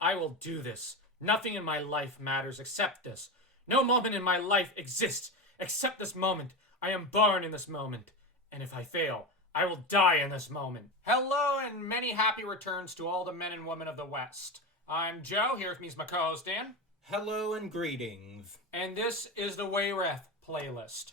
I will do this. Nothing in my life matters except this. No moment in my life exists except this moment. I am born in this moment. And if I fail, I will die in this moment. Hello and many happy returns to all the men and women of the West. I'm Joe. Here with me is my co-host Dan. Hello and greetings. And this is the Wayreth playlist.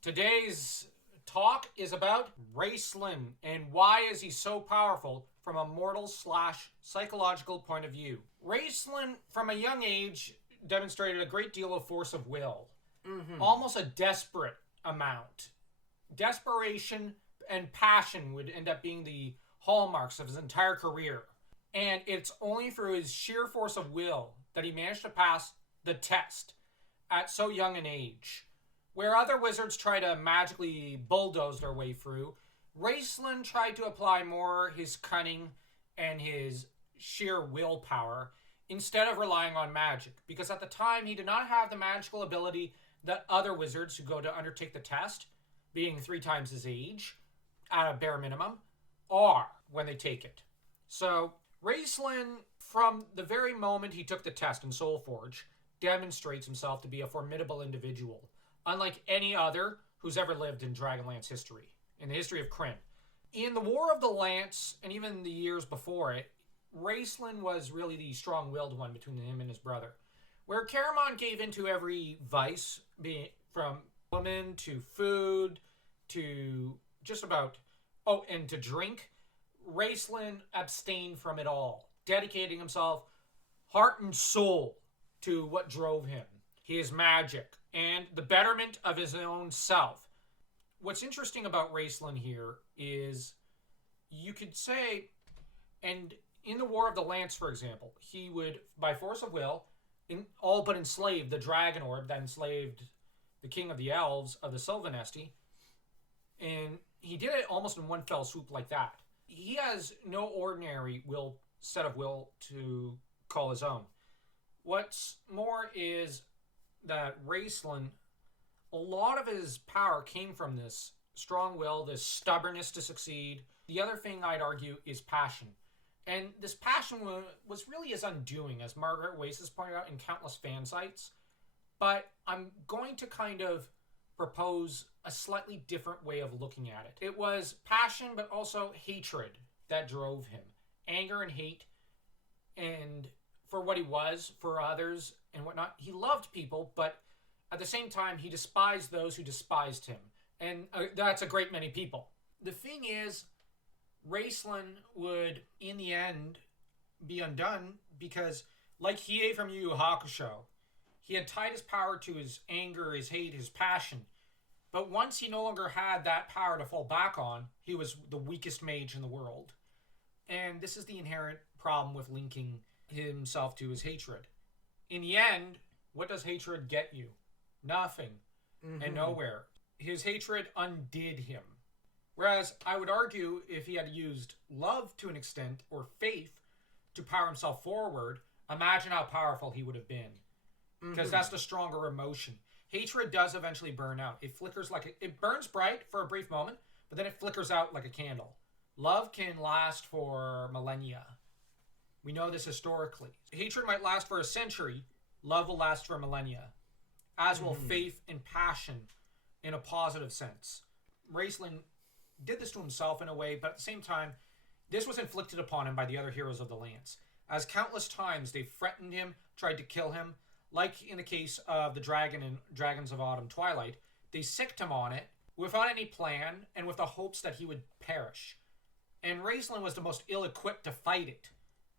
Today's talk is about Raistlin and why is he so powerful from a mortal/psychological point of view. Raistlin, from a young age, demonstrated a great deal of force of will. Almost a desperate amount. Desperation and passion would end up being the hallmarks of his entire career. And it's only through his sheer force of will that he managed to pass the test at so young an age. Where other wizards try to magically bulldoze their way through, Raistlin tried to apply more his cunning and his sheer willpower instead of relying on magic. Because at the time, he did not have the magical ability that other wizards who go to undertake the test, being 3 times his age, at a bare minimum, are when they take it. So, Raistlin, from the very moment he took the test in Soulforge, demonstrates himself to be a formidable individual, unlike any other who's ever lived in Dragonlance history, in the history of Krynn. In the War of the Lance, and even the years before it, Raistlin was really the strong-willed one between him and his brother. Where Caramon gave into every vice, being from women to food to just about, and to drink, Raistlin abstained from it all, dedicating himself heart and soul to what drove him, his magic, and the betterment of his own self. What's interesting about Raistlin here is, you could say, and in the War of the Lance, for example, he would, by force of will, all but enslave the Dragon Orb that enslaved the King of the Elves of the Sylvanesti, and he did it almost in one fell swoop like that. He has no ordinary set of will to call his own. What's more is that Raistlin, a lot of his power came from this strong will, this stubbornness to succeed. The other thing I'd argue is passion. And this passion was really his undoing, as Margaret Weiss has pointed out in countless fan sites. But I'm going to kind of propose a slightly different way of looking at it. It was passion, but also hatred that drove him. Anger and hate, and for what he was, for others, and whatnot. He loved people, but at the same time, he despised those who despised him. And that's a great many people. The thing is, Raistlin would, in the end, be undone because, like Hiei from Yu Yu Hakusho, he had tied his power to his anger, his hate, his passion. But once he no longer had that power to fall back on, he was the weakest mage in the world. And this is the inherent problem with linking himself to his hatred. In the end, what does hatred get you? Nothing. And nowhere. His hatred undid him. Whereas I would argue if he had used love to an extent, or faith, to power himself forward, imagine how powerful he would have been. Because that's the stronger emotion. Hatred does eventually burn out. It flickers it burns bright for a brief moment, but then it flickers out like a candle. Love can last for millennia. We know this historically. Hatred might last for a century. Love will last for millennia. As will faith and passion in a positive sense. Raistlin did this to himself in a way, but at the same time, this was inflicted upon him by the other heroes of the Lance. As countless times they threatened him, tried to kill him, like in the case of the dragon in Dragons of Autumn Twilight, they sicked him on it without any plan and with the hopes that he would perish. And Raistlin was the most ill-equipped to fight it,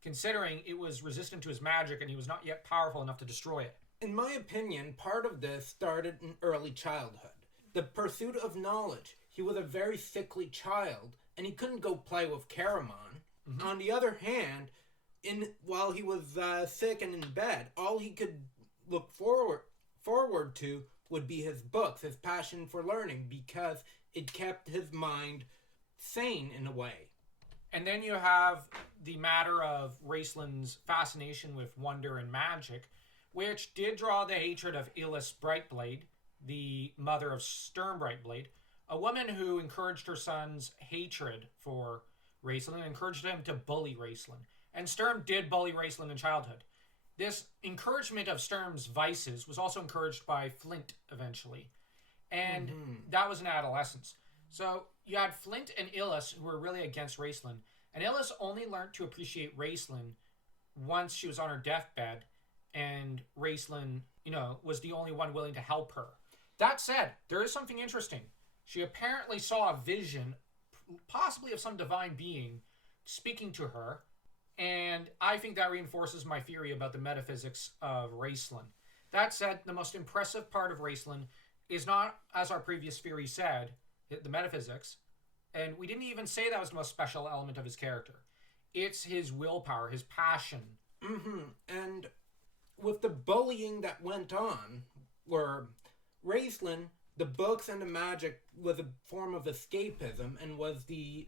considering it was resistant to his magic and he was not yet powerful enough to destroy it. In my opinion, part of this started in early childhood. The pursuit of knowledge. He was a very sickly child, and he couldn't go play with Caramon. On the other hand, while he was sick and in bed, all he could look forward to would be his books, his passion for learning, because it kept his mind sane in a way. And then you have the matter of Raistlin's fascination with wonder and magic, which did draw the hatred of Illis Brightblade, the mother of Stern Brightblade, a woman who encouraged her son's hatred for Raistlin and encouraged him to bully Raistlin. And Sturm did bully Raistlin in childhood. This encouragement of Sturm's vices was also encouraged by Flint eventually. And that was in adolescence. So you had Flint and Illis who were really against Raistlin. And Illis only learned to appreciate Raistlin once she was on her deathbed and Raistlin, was the only one willing to help her. That said, there is something interesting. She apparently saw a vision, possibly of some divine being, speaking to her, and I think that reinforces my theory about the metaphysics of Raistlin. That said, the most impressive part of Raistlin is not, as our previous theory said, the metaphysics, and we didn't even say that was the most special element of his character. It's his willpower, his passion. And with the bullying that went on, where Raistlin, the books and the magic was a form of escapism and was the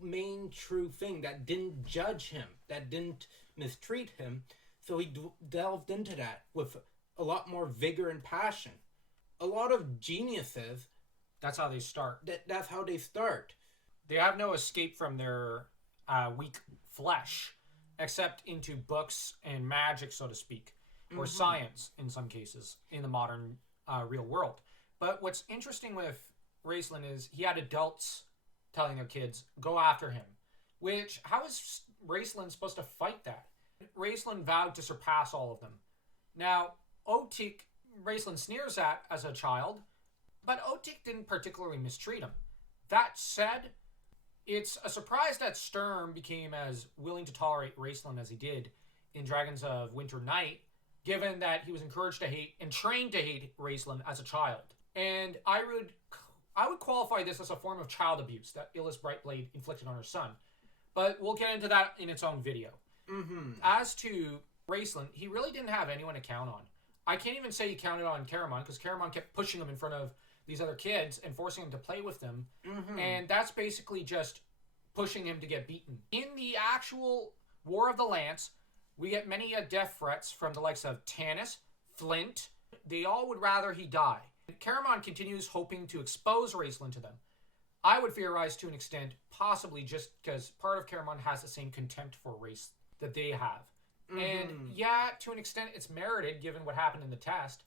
main true thing that didn't judge him, that didn't mistreat him. So he delved into that with a lot more vigor and passion. A lot of geniuses, that's how they start. That's how they start. They have no escape from their weak flesh, except into books and magic, so to speak, or science in some cases in the modern real world. But what's interesting with Raistlin is he had adults telling their kids, go after him. Which, how is Raistlin supposed to fight that? Raistlin vowed to surpass all of them. Now, Otik, Raistlin sneers at as a child, but Otik didn't particularly mistreat him. That said, it's a surprise that Sturm became as willing to tolerate Raistlin as he did in Dragons of Winter Night, given that he was encouraged to hate and trained to hate Raistlin as a child. And I would qualify this as a form of child abuse that Illis Brightblade inflicted on her son. But we'll get into that in its own video. As to Raistlin, he really didn't have anyone to count on. I can't even say he counted on Caramon, because Caramon kept pushing him in front of these other kids and forcing him to play with them. And that's basically just pushing him to get beaten. In the actual War of the Lance, we get many death threats from the likes of Tanis, Flint. They all would rather he die. Caramon continues hoping to expose Raistlin to them. I would theorize to an extent, possibly just because part of Caramon has the same contempt for race that they have. And yeah, to an extent, it's merited given what happened in the test.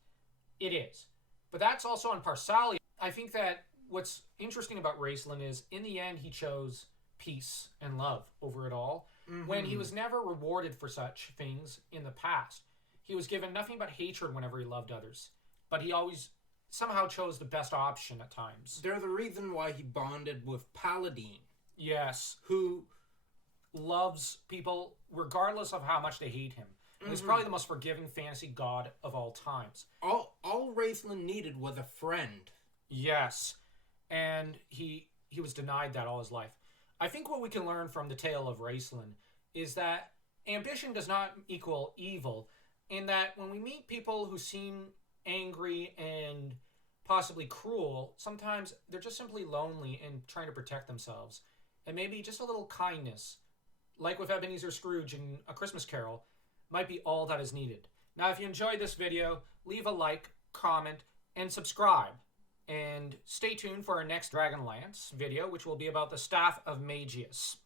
It is. But that's also on Parsalia. I think that what's interesting about Raistlin is, in the end, he chose peace and love over it all, when he was never rewarded for such things in the past. He was given nothing but hatred whenever he loved others. But he always somehow chose the best option at times. They're the reason why he bonded with Paladine. Yes, who loves people regardless of how much they hate him. And he's probably the most forgiving fantasy god of all times. All Raistlin needed was a friend. Yes, and he was denied that all his life. I think what we can learn from the tale of Raistlin is that ambition does not equal evil, in that when we meet people who seem angry and possibly cruel, sometimes they're just simply lonely and trying to protect themselves. And maybe just a little kindness, like with Ebenezer Scrooge in A Christmas Carol, might be all that is needed. Now, if you enjoyed this video, leave a like, comment, and subscribe. And stay tuned for our next Dragonlance video, which will be about the Staff of Magius.